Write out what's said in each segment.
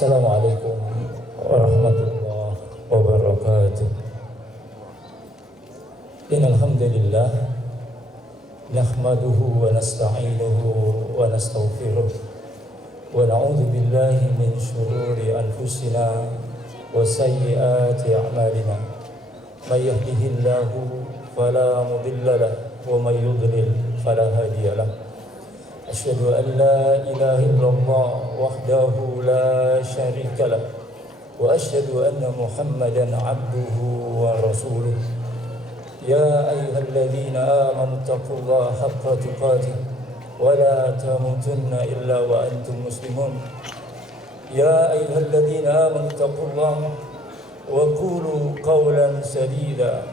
Assalamualaikum warahmatullahi wabarakatuh. Innal hamdalillah nahmaduhu wa nasta'inuhu wa nastaghfiruh wa na'udzu billahi min shururi anfusina wa sayyiati a'malina. May yahdihillahu fala mudilla lahu wa may yudlil fala hadiya lahu. Asyhadu an la ilaha illallah wahdahu la syarika lah wa asyhadu anna Muhammadan abduhu wa rasuluh. Ya ayyuhalladzina amanu taqullaha haqqa tuqatih wa la tamutunna illa wa antum muslimun. Ya ayyuhalladzina amanu taqullaha wa qulu qawlan sadida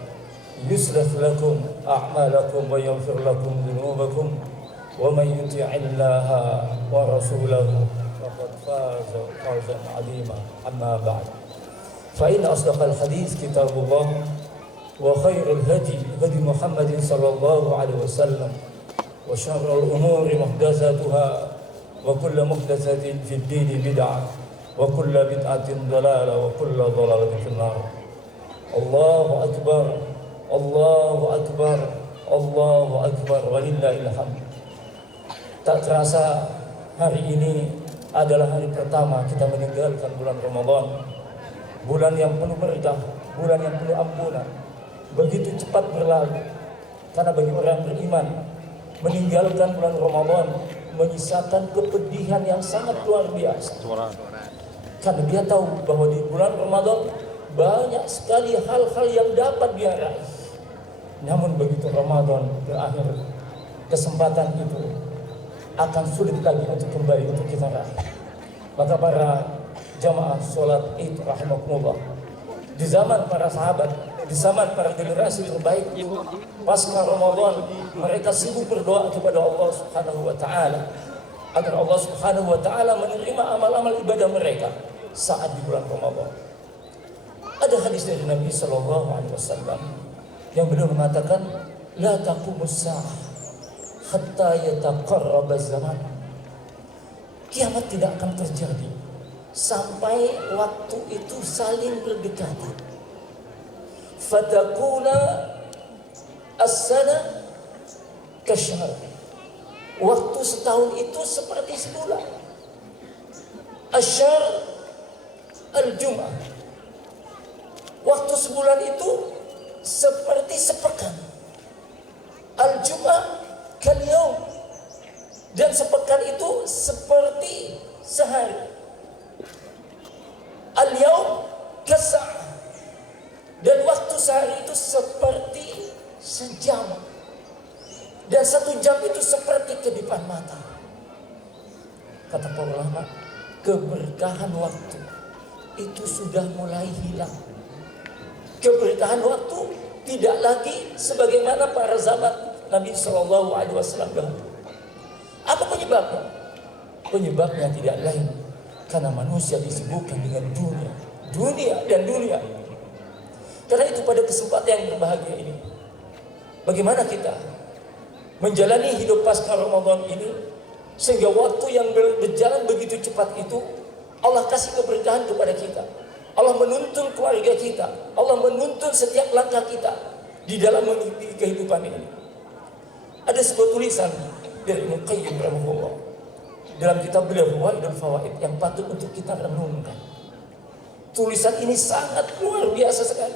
yuslih lakum a'malakum wa yaghfir lakum dhunubakum wa may yuti'illaha wa rasulahu faqad faza fawzan 'azima. Amma ba'd, fa inna asdaqal hadits kitabullah wa khairul hadi hadi Muhammadin sallallahu alaihi wasallam wa syarrul umuri muhdatsatuha wa kullu muhdatsatin fid dini bid'ah wa kullu bid'atin dhalalah wa kullu dhalalatin fin nar. Allahu akbar, Allahu akbar, Allahu akbar, walillahil hamd. Tak terasa hari ini adalah hari pertama kita meninggalkan bulan Ramadan, bulan yang penuh berkah, bulan yang penuh ampunan. Begitu cepat berlalu, karena bagi orang beriman meninggalkan bulan Ramadan menyisakan kepedihan yang sangat luar biasa. Karena dia tahu bahwa di bulan Ramadan banyak sekali hal-hal yang dapat dia raih. Namun begitu Ramadan berakhir, kesempatan itu akan sulit lagi untuk kembali untuk kita raih. Maka para jamaah sholat Id rahimakumullah, di zaman para sahabat, di zaman para generasi terbaik, pasca Ramadan mereka sibuk berdoa kepada Allah Subhanahu wa taala agar Allah Subhanahu wa taala menerima amal-amal ibadah mereka saat di bulan Ramadan. Ada hadis dari Nabi sallallahu alaihi wasallam yang beliau mengatakan, la taqumus sa'ah hatta yataqarraba zaman. Kiamat tidak akan terjadi sampai waktu itu saling berdekatan. Fatakuna as-sana kasyahr. Waktu setahun itu seperti sebulan. Asyahr al-jum'ah. Waktu sebulan itu seperti sepekan. Al-jum'ah kal-yaum, dan sepekan itu seperti sehari. Al-yaum kas-sa'ah, dan waktu sehari itu seperti sejam, dan satu jam itu seperti kedipan mata. Kata para ulama, keberkahan waktu itu sudah mulai hilang. Keberkahan waktu tidak lagi sebagaimana para sahabat Nabi Shallallahu Alaihi Wasallam dahulu. Apa penyebabnya? Penyebabnya tidak lain karena manusia disibukkan dengan dunia dan dunia. Karena itu pada kesempatan yang berbahagia ini, bagaimana kita menjalani hidup pasca Ramadan ini sehingga waktu yang berjalan begitu cepat itu Allah kasih keberkahan kepada kita. Allah menuntun keluarga kita, Allah menuntun setiap langkah kita di dalam menghidupi kehidupan ini. Ada sebuah tulisan dari Ibnu Qayyim rahimahullah dalam kitab beliau Fawaidul Fawaid yang patut untuk kita renungkan. Tulisan ini sangat luar biasa sekali.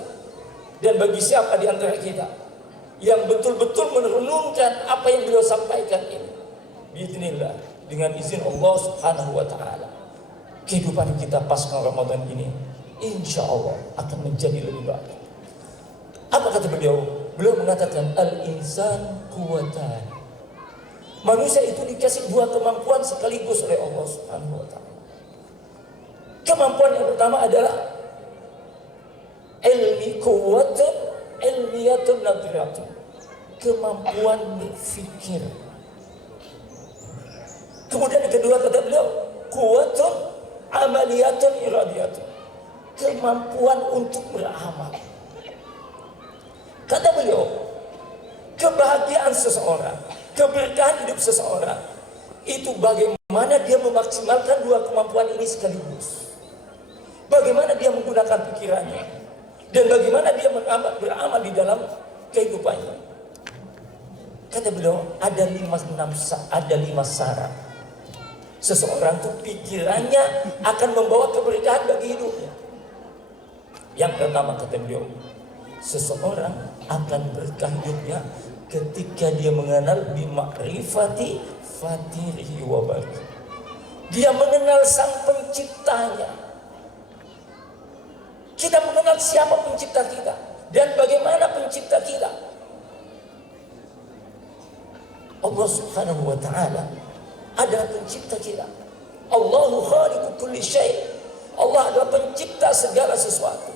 Dan bagi siapa di antara kita yang betul-betul merenungkan apa yang beliau sampaikan ini, biidznillah, dengan izin Allah Subhanahu wa taala, kehidupan kita pasca Ramadan ini insya Allah akan menjadi lebih baik. Apa kata beliau? Beliau mengatakan al-insan quwwatan. Manusia itu dikasih dua kemampuan sekaligus oleh Allah Subhanahu wa taala. Kemampuan yang pertama adalah ilmi quwwatun ilmiyatun nadhiyatun. Kemampuan berpikir. Kemudian yang kedua kata beliau quwwatun amaliyatun iradiyatun. Kemampuan untuk beramal. Kata beliau, kebahagiaan seseorang, keberkahan hidup seseorang itu bagaimana dia memaksimalkan dua kemampuan ini sekaligus. Bagaimana dia menggunakan pikirannya, dan bagaimana dia beramal di dalam kehidupannya. Kata beliau, ada 5 syarat seseorang tuh pikirannya akan membawa keberkahan bagi hidupnya. Yang pertama, kata beliau, seseorang akan berkah hidupnya ketika dia mengenal bimakrifati fatirihi wa bari. Dia mengenal sang penciptanya. Kita mengenal siapa pencipta kita dan bagaimana pencipta kita. Allah Subhanahu wa ta'ala adalah pencipta kita. Allahu khaliqu kulli syai'. Allah adalah pencipta segala sesuatu.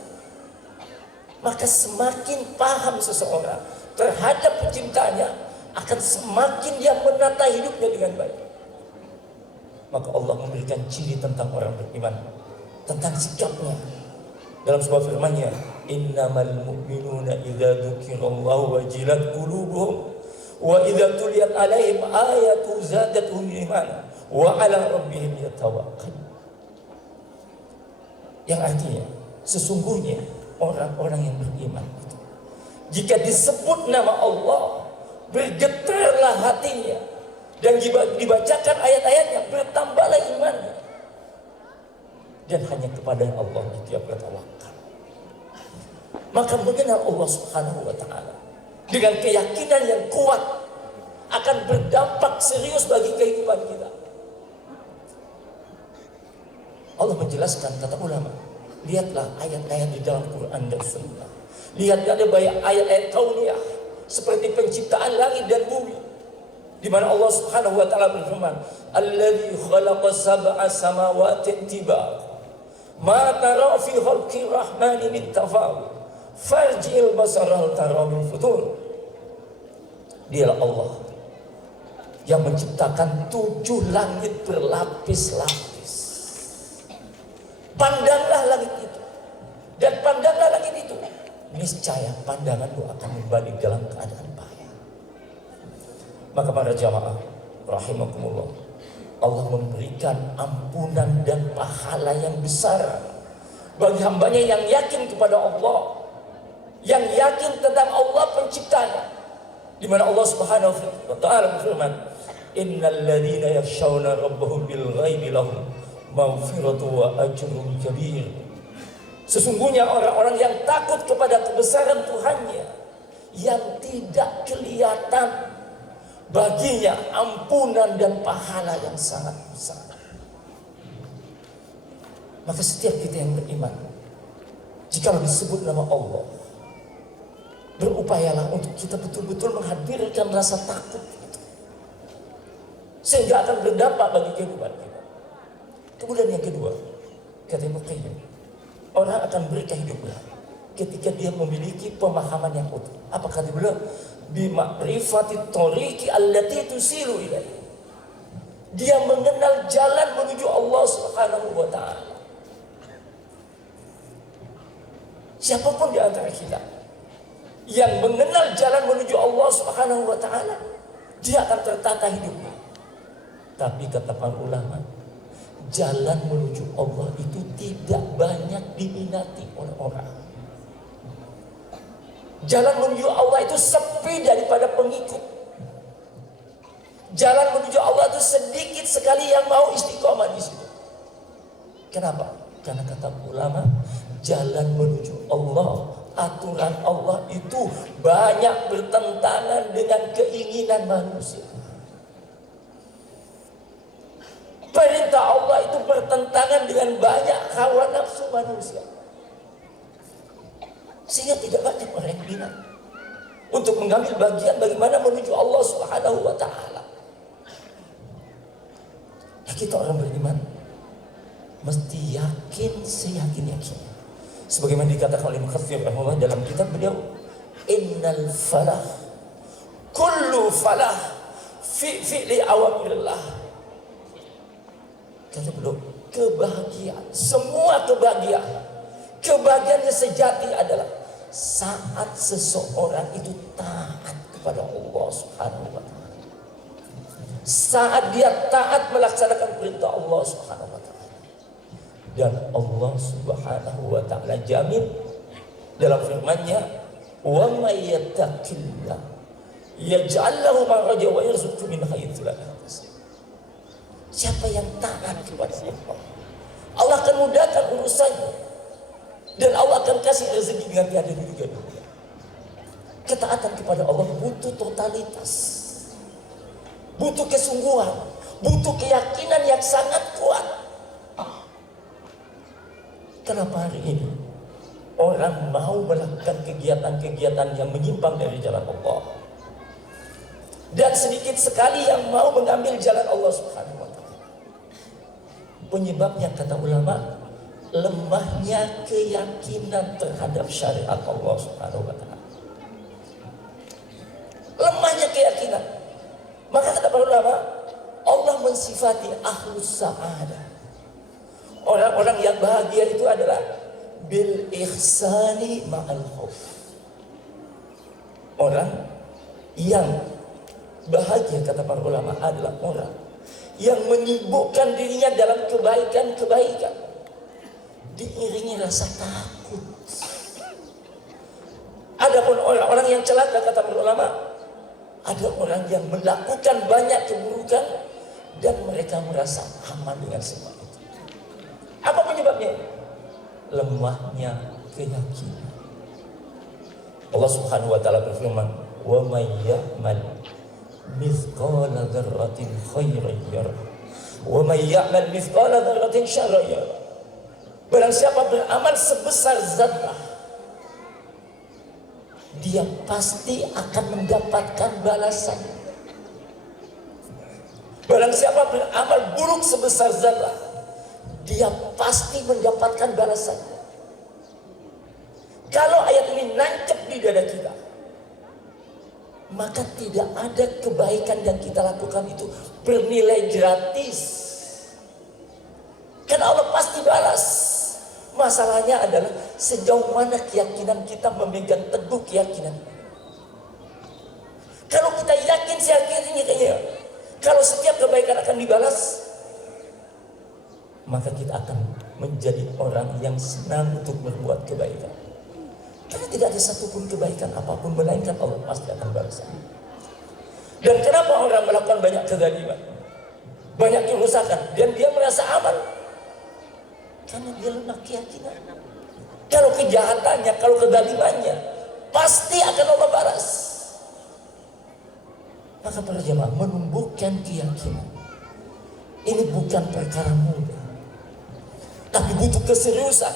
Maka semakin paham seseorang terhadap penciptanya, akan semakin dia menata hidupnya dengan baik. Maka Allah memberikan ciri tentang orang beriman, tentang sikapnya. Dalam sebuah firman-Nya, innamal mu'minuna idza dzukirallahu wajilat qulubuhum wa idza tuliyat 'alaihim ayatu zadatuhum imanan wa 'ala rabbihim yatawakkalun. Yang artinya, sesungguhnya orang-orang yang beriman itu, jika disebut nama Allah, bergetarlah hatinya, dan dibacakan ayat-ayatnya, bertambahlah imannya. Dan hanya kepada Allah dia bertawakal. Maka mengenal Allah Subhanahu wa ta'ala dengan keyakinan yang kuat akan berdampak serius bagi kehidupan kita. Allah menjelaskan, kata ulama, lihatlah ayat-ayat di dalam Quran dan Sunnah. Lihat ada banyak ayat-ayat kauniyah seperti penciptaan langit dan bumi, di mana Allah Subhanahu wa ta'ala berfirman, alladzi khalaqa sab'a samawati tibaqa ma tara fi khalqir rahmani min tafawut farji'il basara hal tara min futur. Dialah Allah yang menciptakan 7 langit berlapis-lapis. Pandanglah langit itu dan pandanglah langit itu, niscaya pandanganmu akan kembali dalam keadaan baik. Maka para jamaah rahimakumullah, Allah memberikan ampunan dan pahala yang besar bagi hambanya yang yakin kepada Allah, yang yakin tentang Allah penciptanya, di mana Allah Subhanahu wa ta'ala berfirman, innal ladzina yakhshawna rabbahum bil ghaibi lahum maghfiratu wa ajrun kabir. Sesungguhnya orang-orang yang takut kepada kebesaran Tuhannya, yang tidak kelihatan, baginya ampunan dan pahala yang sangat besar. Maka setiap kita yang beriman, jika disebut nama Allah, berupayalah untuk kita betul-betul menghadirkan rasa takut itu, sehingga akan berdampak bagi kehidupan kita. Kemudian yang kedua, kata Ibnu Qayyim, orang akan berkah hidupnya ketika dia memiliki pemahaman yang utuh. Apa kata beliau? Bimakrifati tariqi allati tusilu ilaihi. Dia mengenal jalan menuju Allah Subhanahu wa ta'ala. Siapapun di antara kita yang mengenal jalan menuju Allah Subhanahu wa ta'ala, dia akan tertata hidupnya. Tapi kata para ulama, jalan menuju Allah itu tidak banyak diminati oleh orang. Jalan menuju Allah itu sepi daripada pengikut. Jalan menuju Allah itu sedikit sekali yang mau istiqomah di situ. Kenapa? Karena kata ulama, jalan menuju Allah, aturan Allah itu banyak bertentangan dengan keinginan manusia. Perintah Allah itu bertentangan dengan banyak hawa nafsu manusia. Sehingga tidak banyak orang yang minat untuk mengambil bagian bagaimana menuju Allah Subhanahu wa ta'ala. Ya, kita orang beriman mesti yakin, seyakin-yakinnya. Sebagaimana dikatakan oleh Mukaththir rahimahullah dalam kitab beliau, innal falah kullu falah fi fi'li awamirillah. Kata beliau, kebahagiaan, semua kebahagiaan, kebahagiaan yang sejati adalah saat seseorang itu taat kepada Allah Subhanahu wa ta'ala. Saat dia taat melaksanakan perintah Allah Subhanahu wa ta'ala. Dan Allah Subhanahu wa ta'ala jamin dalam firman-Nya, "Wa may yattaqillah yaj'al lahu makhraja wa yarzuqhu min haitsu la yahtasib." Siapa yang taat kepada Allah, Allah akan mudahkan urusannya dan Allah akan kasih rezeki dengan tiada duga-duga. Ketaatan kepada Allah butuh totalitas, butuh kesungguhan, butuh keyakinan yang sangat kuat. Kenapa hari ini orang mau melakukan kegiatan-kegiatan yang menyimpang dari jalan Allah, dan sedikit sekali yang mau mengambil jalan Allah Subhanahu wa ta'ala? Penyebabnya kata ulama, lemahnya keyakinan terhadap syariat Allah Subhanahu wa ta'ala. Lemahnya keyakinan. Maka kata para ulama, Allah mensifati ahlus sa'adah, orang-orang yang bahagia itu adalah bil ihsani ma'al khauf. Orang yang bahagia kata para ulama adalah orang yang menyibukkan dirinya dalam kebaikan-kebaikan diiringi rasa takut. Adapun orang-orang yang celaka kata para ulama, ada orang yang melakukan banyak keburukan dan mereka merasa aman dengan semua itu. Apa penyebabnya? Lemahnya keyakinan. Allah Subhanahu wa ta'ala berfirman, "Wa may ya'mal mithqala dzarratin khairan yarah wa may ya'mal mithqala dzarratin syarran yarah." Barang siapa beramal sebesar zarrah, dia pasti akan mendapatkan balasan. Barang siapa beramal buruk sebesar zarrah, dia pasti mendapatkan balasan. Kalau ayat ini nancep di dada kita, maka tidak ada kebaikan yang kita lakukan itu bernilai gratis. Karena Allah pasti balas. Masalahnya adalah sejauh mana keyakinan kita memegang teguh keyakinan. Kalau kita yakin seyakin-yakinnya, kalau setiap kebaikan akan dibalas, maka kita akan menjadi orang yang senang untuk berbuat kebaikan. Karena tidak ada satupun kebaikan apapun melainkan Allah pasti akan balas. Dan kenapa orang melakukan banyak kezaliman, banyak kerusakan, dan dia merasa aman? Karena dia lemah keyakinan. Kalau kejahatannya, kalau kezalimannya, pasti akan Allah balas. Maka para jemaah, menumbuhkan keyakinan ini bukan perkara mudah, tapi butuh keseriusan,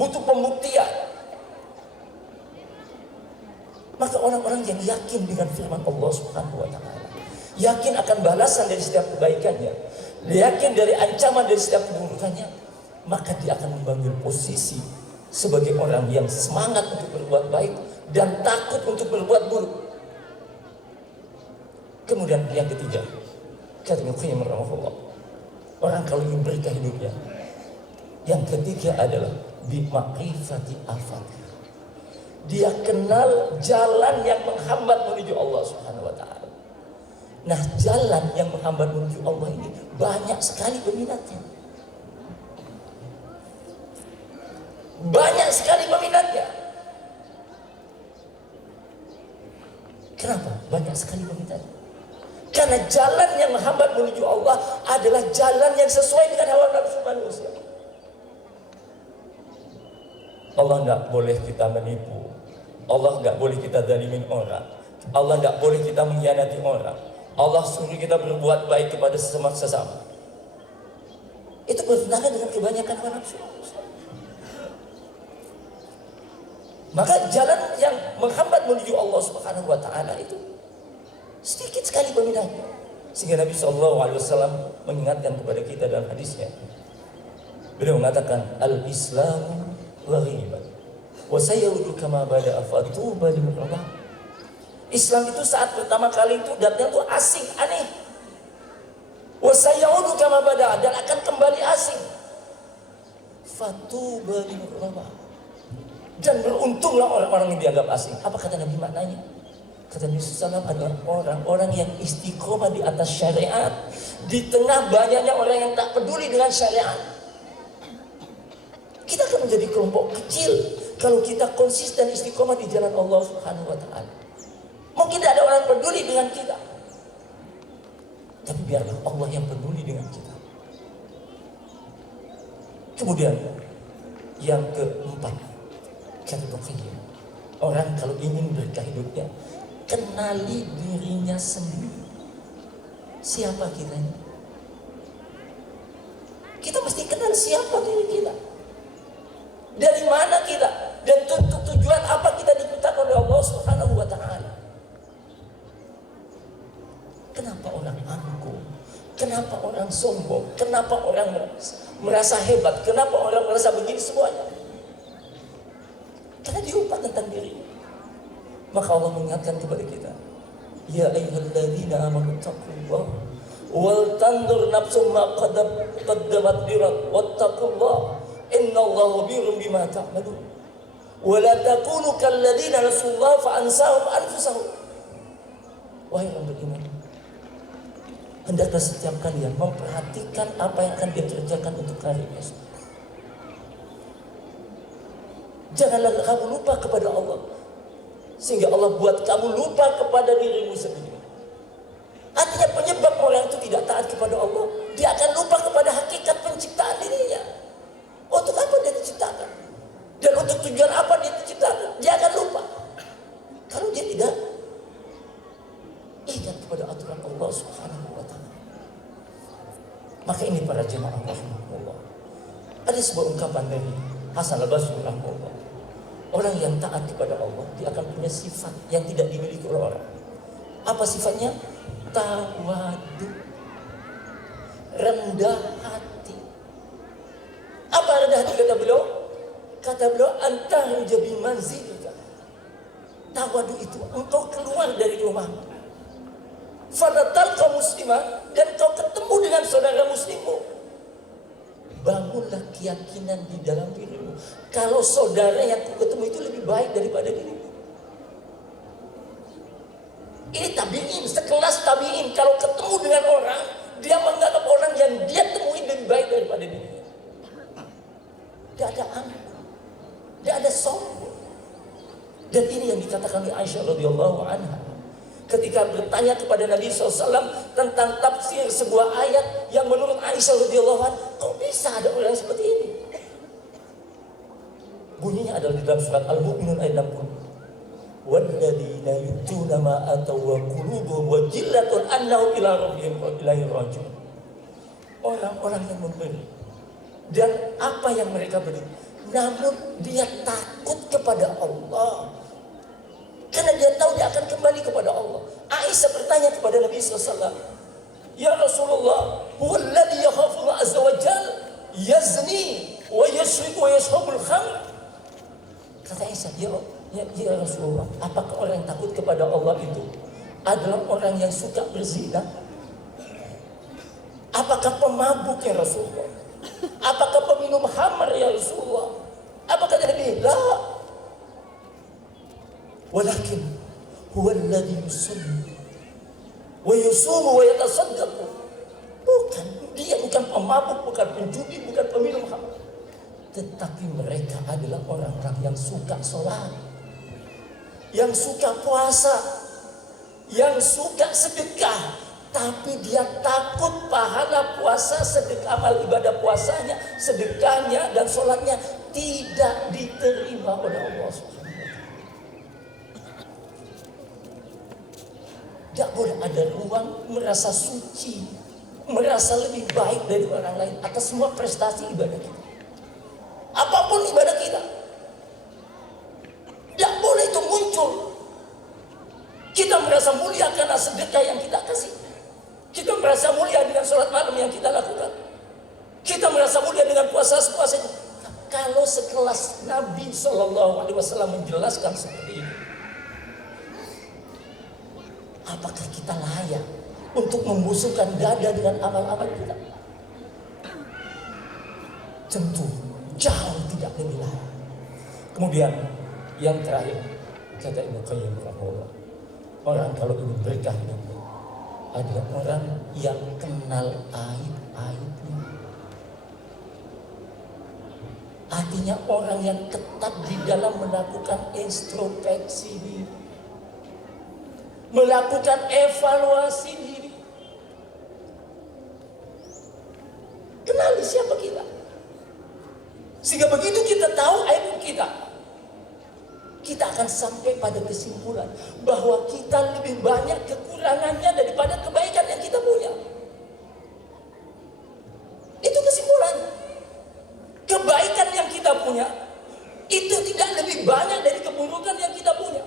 butuh pembuktian. Maka orang-orang yang yakin dengan firman Allah Subhanahu wa ta'ala, yakin akan balasan dari setiap kebaikannya, yakin dari ancaman dari setiap keburukannya, maka dia akan mengambil posisi sebagai orang yang semangat untuk berbuat baik dan takut untuk berbuat buruk. Kemudian yang ketiga, kata Ibnu Qayyim rahimahullah, orang kalau ingin berkah hidupnya, yang ketiga adalah bi ma'rifati al-fatihah. Dia kenal jalan yang menghambat menuju Allah Subhanahu wa ta'ala. Nah, jalan yang menghambat menuju Allah ini banyak sekali peminatnya. Banyak sekali peminatnya. Kenapa? Banyak sekali peminatnya. Karena jalan yang menghambat menuju Allah adalah jalan yang sesuai dengan hawa nafsu manusia. Allah tidak boleh kita menipu. Allah tidak boleh kita zalimin orang. Allah tidak boleh kita mengkhianati orang. Allah suruh kita berbuat baik kepada sesama. Itu bertentangan dengan kebanyakan hawa nafsu. Maka jalan yang menghambat menuju Allah Subhanahu wa ta'ala itu sedikit sekali peminatnya. Sehingga Nabi SAW mengingatkan kepada kita dalam hadisnya. Beliau mengatakan, al-Islamu ghariban wa sayaudu kama bada'a fatuba liman raba. Islam itu saat pertama kali itu datang itu asing, aneh. Wa sayaudu kama bada'a, dan akan kembali asing. Fatuba liman raba. Dan beruntunglah orang-orang yang dianggap asing. Apa kata Nabi maknanya? Kata Nabi SAW adalah orang-orang yang istiqomah di atas syariat, di tengah banyaknya orang yang tak peduli dengan syariat. Kita akan menjadi kelompok kecil kalau kita konsisten istiqomah di jalan Allah Subhanahu wa taala. Mungkin tidak ada orang peduli dengan kita, tapi biarlah Allah yang peduli dengan kita. Kemudian yang keempat, kata Ibnu Qayyim, orang kalau ingin berkah hidupnya, kenali dirinya sendiri. Siapa kita ini? Kita mesti kenal siapa diri kita. Dari mana kita? Dan untuk tujuan apa kita diciptakan oleh Allah Subhanahu wa taala? Kenapa orang angkuh? Kenapa orang sombong? Kenapa orang merasa hebat? Kenapa orang merasa begini semuanya? Karena dia lupa tentang diri. Maka Allah mengingatkan kepada kita, ya ayyuhalladzina amanu taqullaha wal tanzur nafsum ma qaddamat lighad wattaqullaha innallaha khabirun bima ta'malun wa la takunu kalladzina nasullaha fa ansahum anfusahum. Wahai orang beriman, hendaklah setiap kalian memperhatikan apa yang akan dia kerjakan untuk hari esok. Janganlah kamu lupa kepada Allah, sehingga Allah buat kamu lupa kepada dirimu sendiri. Artinya penyebab orang itu tidak taat kepada Allah, dia akan lupa kepada hakikat penciptaan dirinya. Untuk apa dia diciptakan? Dan untuk tujuan apa dia diciptakan? Dia akan lupa. Kalau dia tidak ingat kepada aturan Allah Subhanahu wa taala. Maka ini para jemaah rahimahullah, ada sebuah ungkapan dari Hasan al-Basri rahimahullah. Orang yang taat kepada Allah, dia akan punya sifat yang tidak dimiliki oleh orang. Apa sifatnya? Tawadu, rendah hati. Apa rendah hati kata beliau? Kata beliau, anta jabi manzilika. Tawadu itu engkau keluar dari rumah, fanatal kaum muslimah, dan kau ketemu dengan saudara muslimmu. Bangunlah keyakinan di dalam dirimu kalau saudara yang kau ketemu itu lebih baik daripada dirimu. Ini tabi'in, sekelas tabi'in. Kalau ketemu dengan orang, dia menganggap orang yang dia temui lebih baik daripada dirinya. Tidak ada angkuh, tidak ada sombong. Dan ini yang dikatakan oleh Aisyah radhiyallahu anha ketika bertanya kepada Nabi SAW tentang tafsir sebuah ayat yang menurut Aisyah radhiyallahu anha, kok bisa ada orang seperti ini? Bunyinya adalah di dalam surat Al-Mu'minun ayat 60. Walladzina yu'tuna ma ataw wa qulubuhum wajillatun annahum ila rabbihim raji'un. Orang-orang yang memberi dan apa yang mereka beri, namun dia takut kepada Allah, karena dia tahu dia akan kembali kepada Allah. Aisyah bertanya kepada Nabi SAW, ya Rasulullah, huwallazi yakhafu azza wa jalla yazni wa yashriku wa yashrabul khamr. Kata Aisyah, ya Rasulullah, apakah orang yang takut kepada Allah itu adalah orang yang suka berzina? Apakah pemabuk ya Rasulullah? Apakah peminum khamr ya Rasulullah? Apakah dia Nabi? La. Walakin huwa alladhi yusalli wa yusumu wa yatasaddaqu. Bukan, dia bukan pemabuk, bukan penjudi, bukan peminum khamr. Tetapi mereka adalah orang-orang yang suka sholat, yang suka puasa, yang suka sedekah. Tapi dia takut pahala puasa, sedekah, amal ibadah puasanya, sedekahnya dan sholatnya tidak diterima oleh Allah SWT. Tidak boleh ada ruang merasa suci, merasa lebih baik dari orang lain atas semua prestasi ibadah kita. Apapun ibadah kita, tidak boleh itu muncul. Kita merasa mulia karena sedekah yang kita kasih. Kita merasa mulia dengan sholat malam yang kita lakukan. Kita merasa mulia dengan puasa-puasa. Kalau sekelas Nabi SAW menjelaskan seperti ini, apakah kita layak untuk membusukkan dada dengan amal-amal kita? Tentu jauh tidak lebih layak. Kemudian yang terakhir, kata Ibnu Qayyim rahimahullah, orang kalau ingin berkah hidupnya adalah orang yang kenal aib-aibnya. Artinya orang yang ketat di dalam melakukan introspeksi diri, melakukan evaluasi diri. Kenali siapa kita, sehingga begitu kita tahu aib kita, kita akan sampai pada kesimpulan bahwa kita lebih banyak kekurangannya daripada kebaikan yang kita punya. Itu kesimpulan. Kebaikan yang kita punya itu tidak lebih banyak dari keburukan yang kita punya.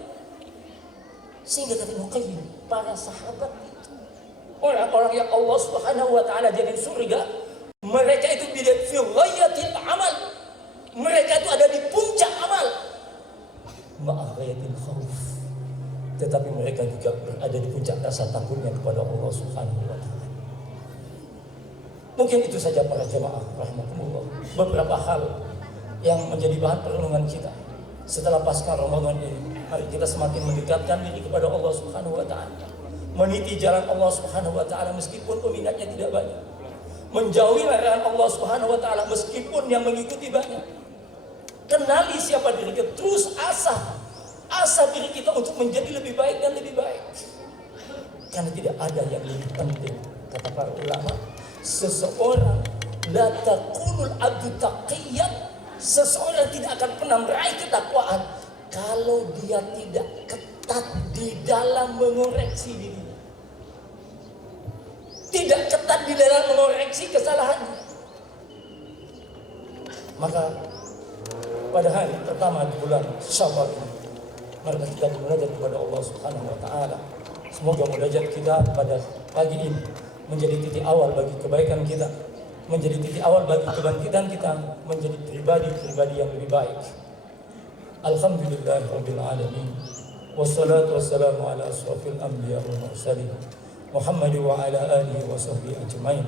Sehingga kata Ibnu Qayyim, para sahabat itu, orang-orang yang Allah Subhanahu wa taala jadi surga, mereka itu bidat fi ghayatil amal. Mereka itu ada di puncak amal. Ma'a ghayatil khauf. Tetapi mereka juga berada di puncak rasa takutnya kepada Allah Subhanahu wa taala. Mungkin itu saja para jemaah rahmatullah, beberapa hal yang menjadi bahan perenungan kita setelah pasca Ramadan ini. Mari kita semakin mendekatkan diri kepada Allah Subhanahu wa taala, meniti jalan Allah Subhanahu wa taala meskipun peminatnya tidak banyak, menjauhi larangan Allah Subhanahu wa taala meskipun yang mengikuti banyak. Kenali siapa diri kita, terus asah diri kita untuk menjadi lebih baik dan lebih baik. Karena tidak ada yang lebih penting, kata para ulama. Seseorang la takunul abdu taqiyyan, seseorang tidak akan pernah meraih ketakwaan kalau dia tidak ketat di dalam mengoreksi dirinya, tidak ketat di dalam mengoreksi kesalahannya. Maka pada hari pertama di bulan Syawal ini, mari kita munajat kepada Allah Subhanahu wa taala. Semoga munajat kita pada pagi ini menjadi titik awal bagi kebaikan kita, menjadi titik awal bagi kebangkitan kita, menjadi pribadi yang lebih baik. Alhamdulillahirabbil alamin. Wassalatu wassalamu ala asrofil anbiya wal mursalin Muhammad wa ala alihi wa sahbihi ajmain.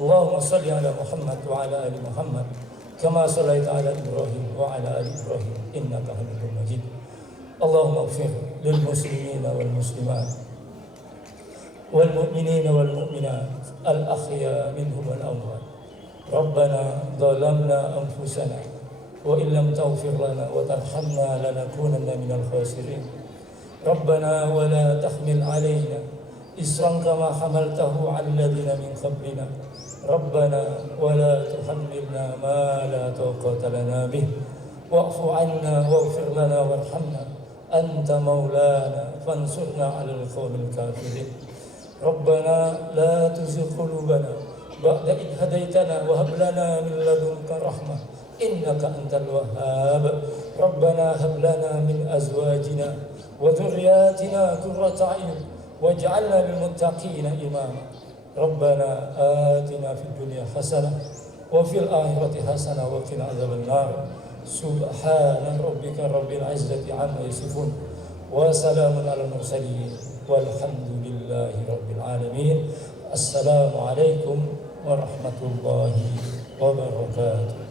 Allahumma salli ala Muhammad wa ala ali Muhammad kama sallaita ala Ibrahim wa ala ali Ibrahim innaka Hamidum Majid. Allahumma ighfir lil muslimina wal muslimat والمؤمنين والمؤمنات الأحياء منهم والأموات. ربنا ظلمنا أنفسنا وإن لم تغفر لنا وترحمنا لنكونن من الخاسرين. ربنا ولا تحمل علينا إصرا كما حملته على الذين من قبلنا. ربنا ولا تحملنا ما لا طاقة لنا به واعف عنا واغفر لنا وارحمنا أنت مولانا فانصرنا على القوم الكافرين. ربنا لا تزغ قلوبنا بعد إذ هديتنا وهب لنا من لدنك رحمة إنك أنت الوهاب. ربنا هب لنا من أزواجنا وذرياتنا قرة أعين واجعلنا للمتقين إماما. ربنا آتنا في الدنيا حسنة وفي الآخرة حسنة وقنا عذاب النار. سبحان ربك رب العزة عما يصفون وسلام على المرسلين والحمد لله رب العالمين. السلام عليكم ورحمة الله وبركاته.